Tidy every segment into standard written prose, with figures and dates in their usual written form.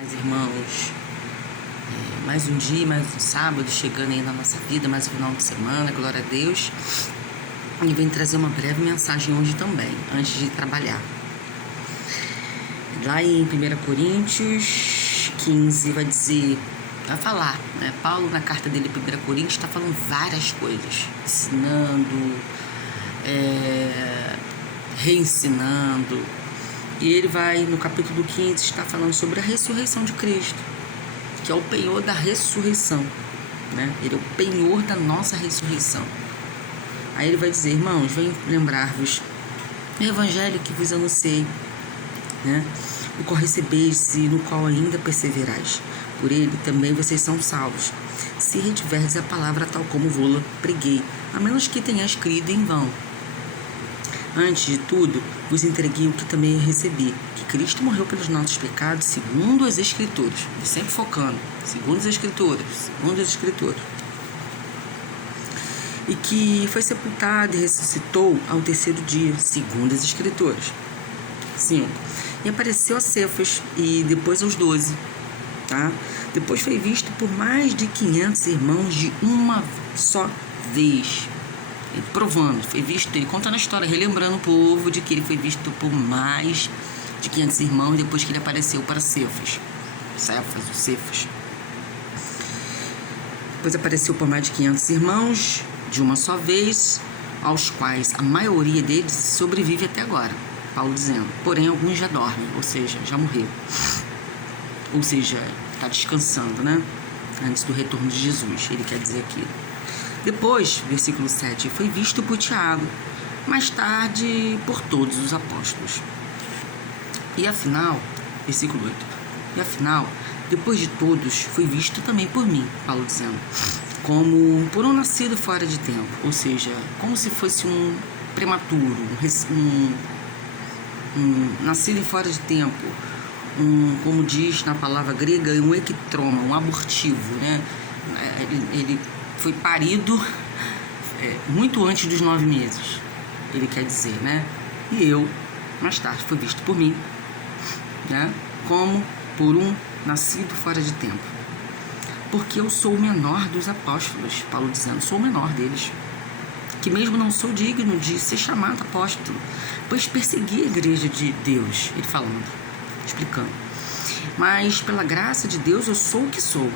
Irmãos, mais um dia, mais um sábado chegando aí na nossa vida, mais um final de semana, glória a Deus. E venho trazer uma breve mensagem hoje também, antes de trabalhar. Lá em 1 Coríntios 15 vai falar, né? Paulo na carta dele, 1 Coríntios, está falando várias coisas, ensinando, reensinando. E ele vai, no capítulo 15, está falando sobre a ressurreição de Cristo, que é o penhor da ressurreição, né? Ele é o penhor da nossa ressurreição. Aí ele vai dizer: irmãos, venho lembrar-vos o evangelho que vos anunciei, né? O qual recebeste e no qual ainda perseverais. Por ele também vocês são salvos, se retiverdes a palavra tal como vô-la preguei, a menos que tenhas crido em vão. Antes de tudo, vos entreguei o que também eu recebi, que Cristo morreu pelos nossos pecados, segundo as Escrituras. Sempre focando, segundo as Escrituras. E que foi sepultado e ressuscitou ao terceiro dia, segundo as Escrituras. 5. E apareceu a Cefas e depois aos 12. Tá? Depois foi visto por mais de 500 irmãos de uma só vez. Ele provando, foi visto, ele contando a história, relembrando o povo de que ele foi visto por mais de 500 irmãos depois que ele apareceu para Cefas. Cefas. Depois apareceu por mais de 500 irmãos de uma só vez, aos quais a maioria deles sobrevive até agora. Paulo dizendo, porém alguns já dormem, ou seja, já morreram. Ou seja, está descansando, né? Antes do retorno de Jesus, ele quer dizer aqui. Depois, versículo 7, foi visto por Tiago, mais tarde por todos os apóstolos. E afinal, versículo 8, e afinal, depois de todos, foi visto também por mim, Paulo dizendo, como por um nascido fora de tempo, ou seja, como se fosse um prematuro, um nascido fora de tempo, como diz na palavra grega, um ectroma, um abortivo, né? Ele foi parido muito antes dos 9 meses, ele quer dizer, né? E eu, mais tarde, foi visto por mim, né? Como por um nascido fora de tempo. Porque eu sou o menor dos apóstolos, Paulo dizendo, sou o menor deles, que mesmo não sou digno de ser chamado apóstolo, pois persegui a igreja de Deus, ele falando, explicando. Mas pela graça de Deus eu sou o que sou.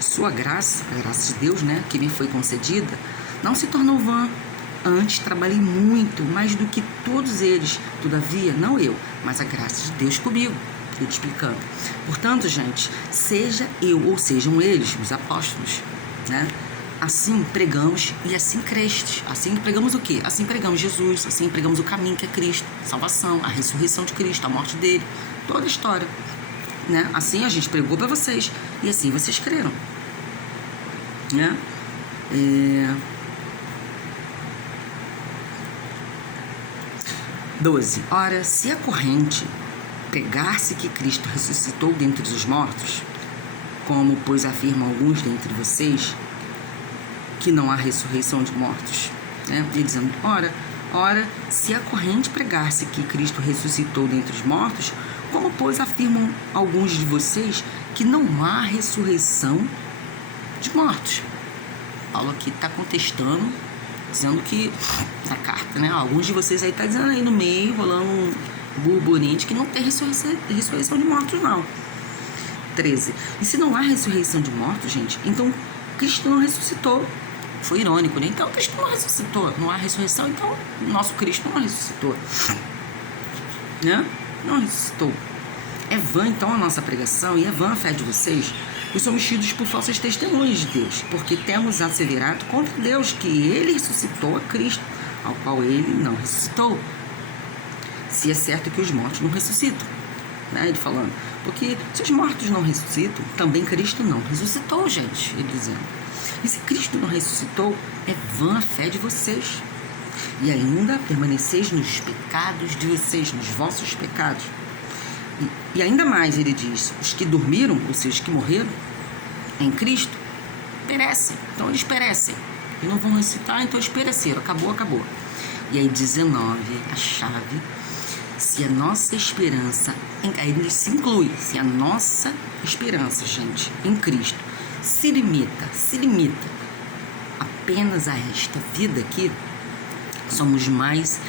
Sua graça, a graça de Deus, né, que me foi concedida, não se tornou vã. Antes trabalhei muito, mais do que todos eles. Todavia, não eu, mas a graça de Deus comigo. Ele explicando. Portanto, gente, seja eu ou sejam eles, os apóstolos, né? Assim pregamos e assim crestes. Assim pregamos o quê? Assim pregamos Jesus, assim pregamos o caminho que é Cristo, salvação, a ressurreição de Cristo, a morte dele, toda a história. Né? Assim a gente pregou para vocês e assim vocês creram, né? 12. Ora, se a corrente pregar-se que Cristo ressuscitou dentre os mortos, como pois afirmam alguns dentre vocês que não há ressurreição de mortos, né? Ele dizendo, ora, se a corrente pregar-se que Cristo ressuscitou dentre os mortos, como, pois, afirmam alguns de vocês que não há ressurreição de mortos? Paulo aqui está contestando, dizendo que, na carta, né? Alguns de vocês aí estão dizendo aí no meio, rolando um burburinho de que não tem ressurreição de mortos, não. 13. E se não há ressurreição de mortos, gente, então Cristo não ressuscitou. Foi irônico, né? Então Cristo não ressuscitou. Não há ressurreição, então nosso Cristo não ressuscitou. Né? Não ressuscitou. É vã então a nossa pregação e é vã a fé de vocês, e somos tidos por falsas testemunhas de Deus, porque temos asseverado contra Deus que ele ressuscitou a Cristo, ao qual ele não ressuscitou. Se é certo que os mortos não ressuscitam, né? Ele falando, porque se os mortos não ressuscitam, também Cristo não ressuscitou, gente, ele dizendo. E se Cristo não ressuscitou, é vã a fé de vocês. E ainda permaneceis nos pecados de vocês, nos vossos pecados. E ainda mais, ele diz, os que dormiram, ou seja, os que morreram em Cristo, perecem. Então eles perecem. E não vão ressuscitar, então eles pereceram. Acabou. E aí 19, a chave. se a nossa esperança, aí se inclui, se a nossa esperança, gente, em Cristo se limita apenas a esta vida aqui, somos os mais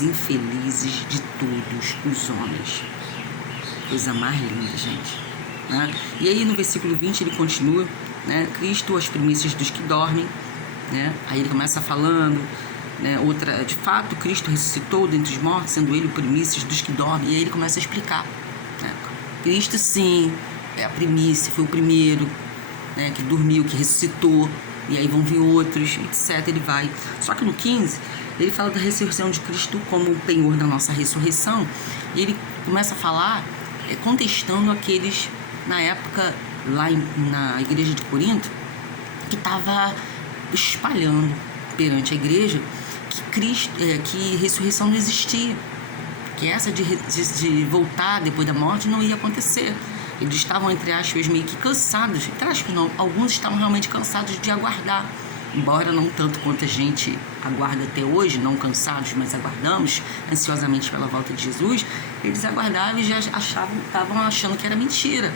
infelizes de todos os homens. Coisa mais linda, gente, né? E aí no versículo 20 ele continua, né? Cristo, as primícias dos que dormem, né? Aí ele começa falando, né? Outra, de fato, Cristo ressuscitou dentre os mortos, sendo ele o primícias dos que dormem. E aí ele começa a explicar, né? Cristo, sim, é a primícia, foi o primeiro, né, que dormiu, que ressuscitou, e aí vão vir outros, etc. Ele vai. Só que no 15, ele fala da ressurreição de Cristo como o penhor da nossa ressurreição, e ele começa a falar, contestando aqueles, na época, lá na igreja de Corinto, que estava espalhando perante a igreja que ressurreição não existia, que essa de voltar depois da morte não ia acontecer. Eles estavam, entre aspas, meio que cansados, entre aspas não, alguns estavam realmente cansados de aguardar, embora não tanto quanto a gente aguarda até hoje, não cansados, mas aguardamos ansiosamente pela volta de Jesus. Eles aguardavam e já estavam achando que era mentira,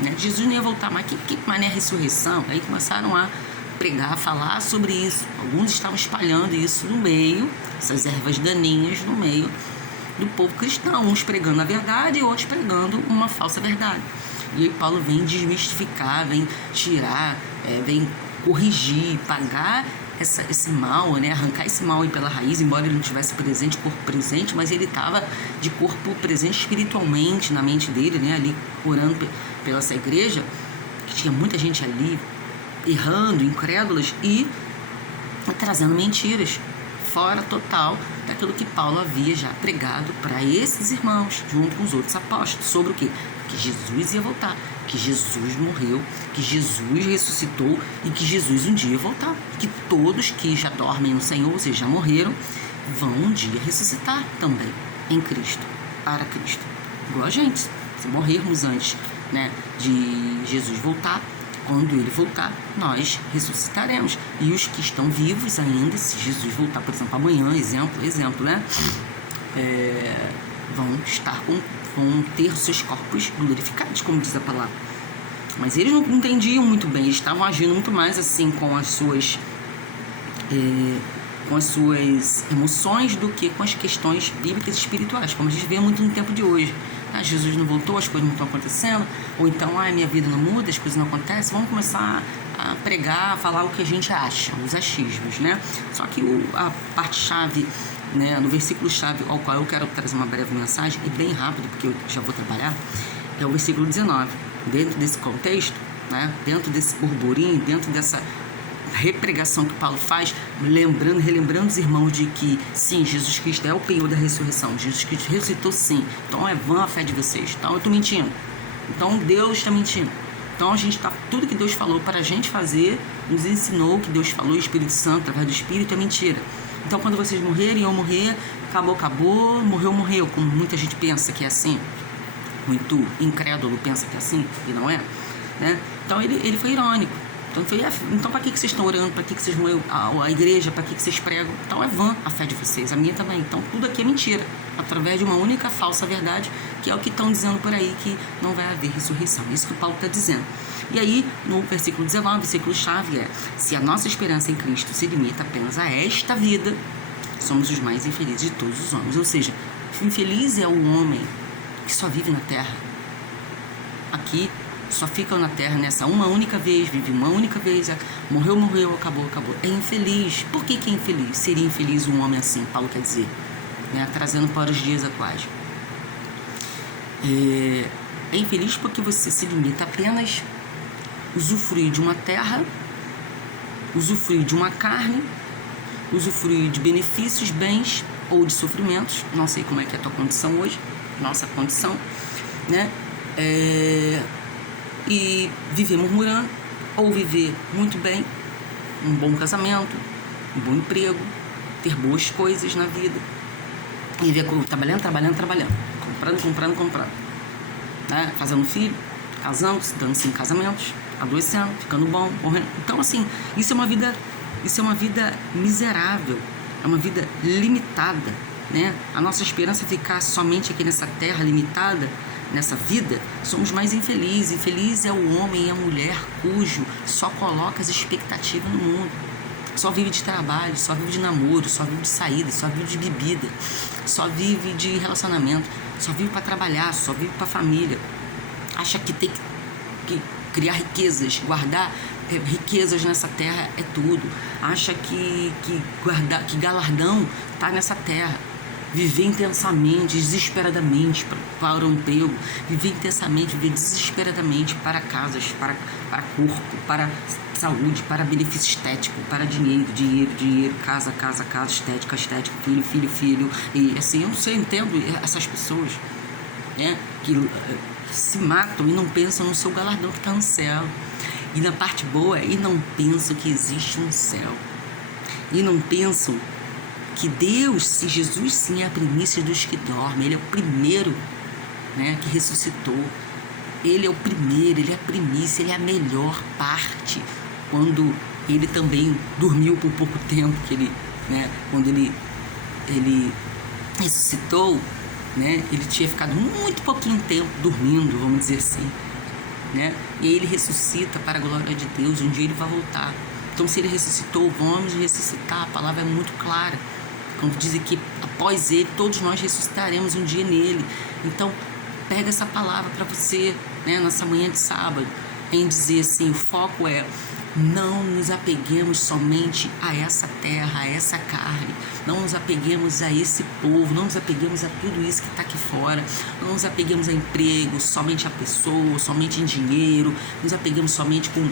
né? Jesus não ia voltar, mas que mané ressurreição? Aí começaram a pregar, a falar sobre isso. Alguns estavam espalhando isso no meio, essas ervas daninhas no meio do povo cristão, uns pregando a verdade e outros pregando uma falsa verdade. E aí Paulo vem desmistificar, vem tirar, vem corrigir, pagar esse mal, né? Arrancar esse mal aí pela raiz, embora ele não tivesse presente, corpo presente, mas ele estava de corpo presente espiritualmente na mente dele, né? Ali orando pela essa igreja, que tinha muita gente ali errando, incrédulas e trazendo mentiras, fora total daquilo que Paulo havia já pregado para esses irmãos, junto com os outros apóstolos, sobre o quê? Que Jesus ia voltar, que Jesus morreu, que Jesus ressuscitou e que Jesus um dia ia voltar. Que todos que já dormem no Senhor, ou seja, já morreram, vão um dia ressuscitar também em Cristo, para Cristo. Igual a gente, se morrermos antes, né, de Jesus voltar, quando ele voltar, nós ressuscitaremos. E os que estão vivos ainda, se Jesus voltar, por exemplo, amanhã, exemplo, né? Vão ter seus corpos glorificados, como diz a palavra. Mas eles não entendiam muito bem, eles estavam agindo muito mais assim com as suas emoções do que com as questões bíblicas e espirituais, como a gente vê muito no tempo de hoje. Jesus não voltou, as coisas não estão acontecendo, ou então, minha vida não muda, as coisas não acontecem, vamos começar a pregar, a falar o que a gente acha, os achismos, né? Só que a parte-chave, né, no versículo-chave ao qual eu quero trazer uma breve mensagem, e bem rápido, porque eu já vou trabalhar, é o versículo 19. Dentro desse contexto, né, dentro desse burburinho, dentro dessa repregação que Paulo faz, relembrando os irmãos de que sim, Jesus Cristo é o penhor da ressurreição, Jesus Cristo ressuscitou sim, então é vã a fé de vocês, então eu estou mentindo, então Deus está mentindo, então tudo que Deus falou para a gente fazer, nos ensinou que Deus falou, o Espírito Santo, através do Espírito, é mentira. Então quando vocês morrerem ou morrer, acabou, morreu, como muita gente pensa que é assim, muito incrédulo pensa que é assim, e não é, né? Então ele foi irônico. Então para que vocês estão orando? Para que vocês vão à igreja? Para que vocês pregam? Então é vã a fé de vocês, a minha também. Então tudo aqui é mentira, através de uma única falsa verdade, que é o que estão dizendo por aí, que não vai haver ressurreição. Isso que o Paulo está dizendo. E aí, no versículo 19, o versículo-chave se a nossa esperança em Cristo se limita apenas a esta vida, somos os mais infelizes de todos os homens. Ou seja, infeliz é o homem que só vive na terra. Aqui, só ficam na terra nessa uma única vez, vive uma única vez, morreu, acabou. É infeliz. Por que é infeliz? Seria infeliz um homem assim, Paulo quer dizer, né? Trazendo para os dias atuais. É infeliz porque você se limita apenas a usufruir de uma terra, usufruir de uma carne, usufruir de benefícios, bens ou de sofrimentos. Não sei como é que é a tua condição hoje, nossa condição, né? E viver murmurando, ou viver muito bem, um bom casamento, um bom emprego, ter boas coisas na vida, e viver trabalhando, comprando, né? Fazendo filho, casando-se, dando-se em casamentos, adoecendo, ficando bom, morrendo. Então, assim, isso é uma vida miserável, é uma vida limitada, né, a nossa esperança ficar somente aqui nessa terra limitada, nessa vida, somos mais infelizes. Infeliz é o homem e a mulher cujo só coloca as expectativas no mundo. Só vive de trabalho, só vive de namoro, só vive de saída, só vive de bebida, só vive de relacionamento, só vive para trabalhar, só vive para família. Acha que tem que criar riquezas, guardar riquezas nessa terra é tudo. Acha que galardão está nessa terra. Viver intensamente, desesperadamente para o emprego, viver intensamente, viver desesperadamente para casas, para corpo, para saúde, para benefício estético, para dinheiro, casa, estética, filho, e assim, eu não sei, eu entendo essas pessoas, né, que se matam e não pensam no seu galardão que está no céu, e na parte boa, e não pensam que existe um céu, e não pensam que Deus, se Jesus sim é a primícia dos que dormem, Ele é o primeiro, né, que ressuscitou, Ele é o primeiro, Ele é a primícia, Ele é a melhor parte, quando Ele também dormiu por pouco tempo, que Ele, né, quando Ele ressuscitou, né, Ele tinha ficado muito pouquinho tempo dormindo, vamos dizer assim, né, e aí Ele ressuscita para a glória de Deus, um dia Ele vai voltar. Então, se Ele ressuscitou, vamos ressuscitar, a palavra é muito clara. Como dizem que após Ele, todos nós ressuscitaremos um dia nele. Então, pega essa palavra para você, né, nessa manhã de sábado, em dizer assim, o foco é: não nos apeguemos somente a essa terra, a essa carne. Não nos apeguemos a esse povo, não nos apeguemos a tudo isso que está aqui fora. Não nos apeguemos a emprego, somente a pessoa, somente em dinheiro. Nos apeguemos somente com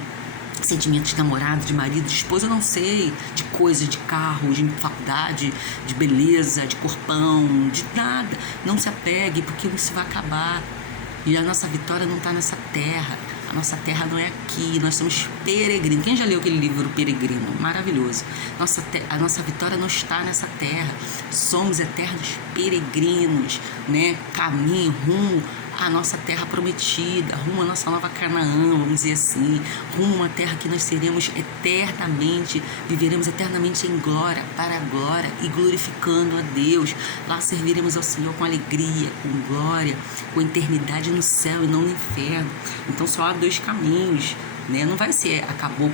sentimentos de namorado, de marido, de esposa, eu não sei, de coisas, de carro, de faculdade, de beleza, de corpão, de nada. Não se apegue, porque isso vai acabar. E a nossa vitória não está nessa terra. A nossa terra não é aqui, nós somos peregrinos. Quem já leu aquele livro Peregrino? Maravilhoso. A nossa vitória não está nessa terra. Somos eternos peregrinos, né? Caminho, rumo à nossa terra prometida, rumo à nossa nova Canaã, vamos dizer assim, rumo a uma terra que nós seremos eternamente, viveremos eternamente em glória, para a glória e glorificando a Deus. Lá serviremos ao Senhor com alegria, com glória, com eternidade no céu e não no inferno. Então só há dois caminhos, né? Não vai ser acabou,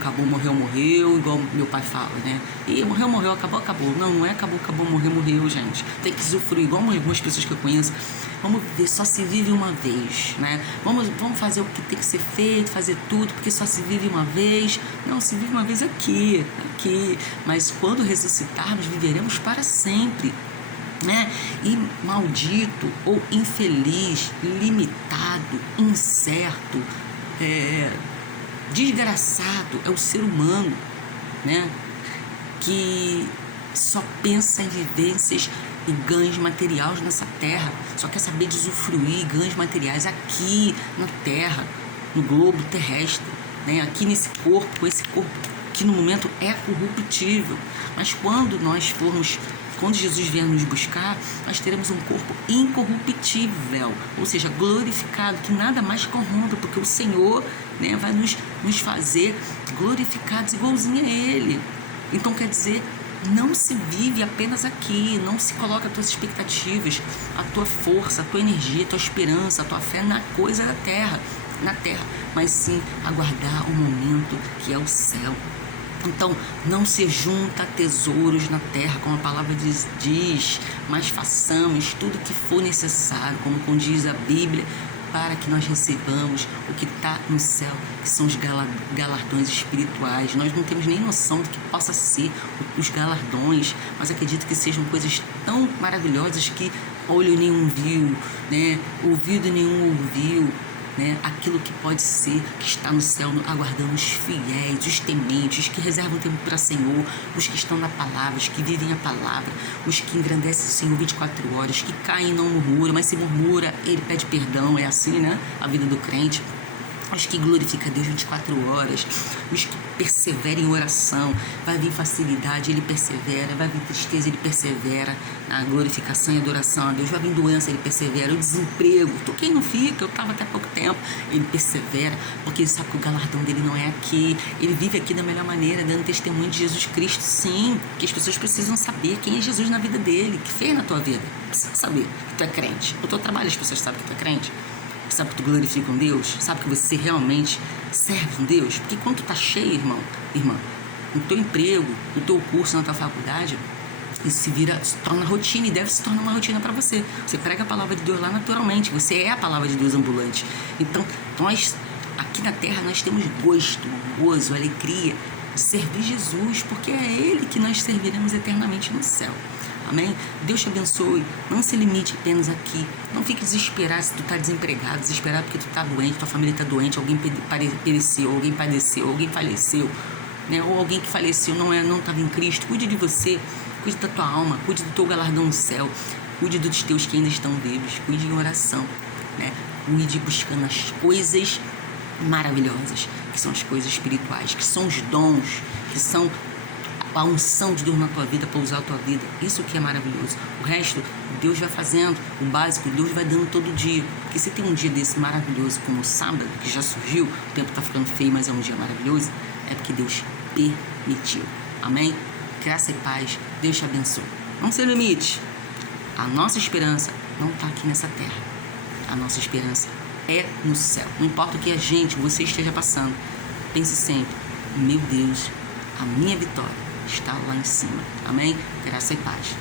morreu, igual meu pai fala, né? E morreu, acabou. Não é acabou, morreu, gente. Tem que usufruir, igual algumas pessoas que eu conheço. Vamos viver, só se vive uma vez, né? Vamos fazer o que tem que ser feito, fazer tudo, porque só se vive uma vez. Não, se vive uma vez aqui. Mas quando ressuscitarmos, viveremos para sempre, né? E maldito ou infeliz, limitado, incerto, desgraçado é o ser humano, né, que só pensa em vivências e ganhos materiais nessa terra, só quer saber de usufruir ganhos materiais aqui na terra, no globo terrestre, né, aqui nesse corpo, esse corpo que no momento é corruptível, mas quando Jesus vier nos buscar, nós teremos um corpo incorruptível, ou seja, glorificado, que nada mais corrompe, porque o Senhor, né, vai nos fazer glorificados igualzinho a Ele. Então, quer dizer, não se vive apenas aqui, não se coloca as tuas expectativas, a tua força, a tua energia, a tua esperança, a tua fé na coisa da terra, mas sim aguardar o momento que é o céu. Então, não se junta tesouros na terra, como a palavra diz, mas façamos tudo o que for necessário, como condiz a Bíblia, para que nós recebamos o que está no céu, que são os galardões espirituais. Nós não temos nem noção do que possa ser os galardões, mas acredito que sejam coisas tão maravilhosas que olho nenhum viu, né? Ouvido nenhum ouviu, né? Aquilo que pode ser, que está no céu, aguardando os fiéis, os tementes, os que reservam tempo para o Senhor, os que estão na palavra, os que vivem a palavra, os que engrandecem o Senhor 24 horas, que caem e não murmuram, mas se murmura, ele pede perdão. É assim, né? A vida do crente. os que glorificam a Deus 24 horas, os que perseveram em oração. Vai vir facilidade, ele persevera. Vai vir tristeza, ele persevera na glorificação e adoração a Deus. Vai vir doença, ele persevera. O desemprego, quem não fica, eu estava até há pouco tempo, ele persevera, porque ele sabe que o galardão dele não é aqui. Ele vive aqui da melhor maneira, dando testemunho de Jesus Cristo. Sim, que as pessoas precisam saber quem é Jesus na vida dele, que fez na tua vida. Precisa saber que tu é crente. No teu trabalho as pessoas sabem que tu é crente. Sabe que tu glorifica um Deus? Sabe que você realmente serve um Deus? Porque quando tu tá cheio, irmã, no teu emprego, no teu curso, na tua faculdade, isso se torna rotina e deve se tornar uma rotina para você. Você prega a palavra de Deus lá naturalmente. Você é a palavra de Deus ambulante. Então, nós, aqui na terra, nós temos gosto, gozo, alegria de servir Jesus, porque é Ele que nós serviremos eternamente no céu. Amém? Deus te abençoe. Não se limite apenas aqui. Não fique desesperado se tu está desempregado, desesperado porque tu está doente, tua família está doente, alguém pereceu, alguém padeceu, alguém faleceu, né? Ou alguém que faleceu não estava em Cristo. Cuide de você, cuide da tua alma, cuide do teu galardão no céu, cuide dos teus que ainda estão vivos, cuide em oração, né? Cuide buscando as coisas maravilhosas, que são as coisas espirituais, que são os dons, que são a unção de Deus na tua vida, para usar a tua vida. Isso que é maravilhoso. O resto, Deus vai fazendo. O básico, Deus vai dando todo dia. Porque se tem um dia desse maravilhoso, como o sábado, que já surgiu, o tempo está ficando feio, mas é um dia maravilhoso, é porque Deus permitiu. Amém? Graça e paz. Deus te abençoe. Não se limite. A nossa esperança não está aqui nessa terra. A nossa esperança é no céu. Não importa o que você esteja passando. Pense sempre, meu Deus, a minha vitória está lá em cima. Amém? Graça e paz.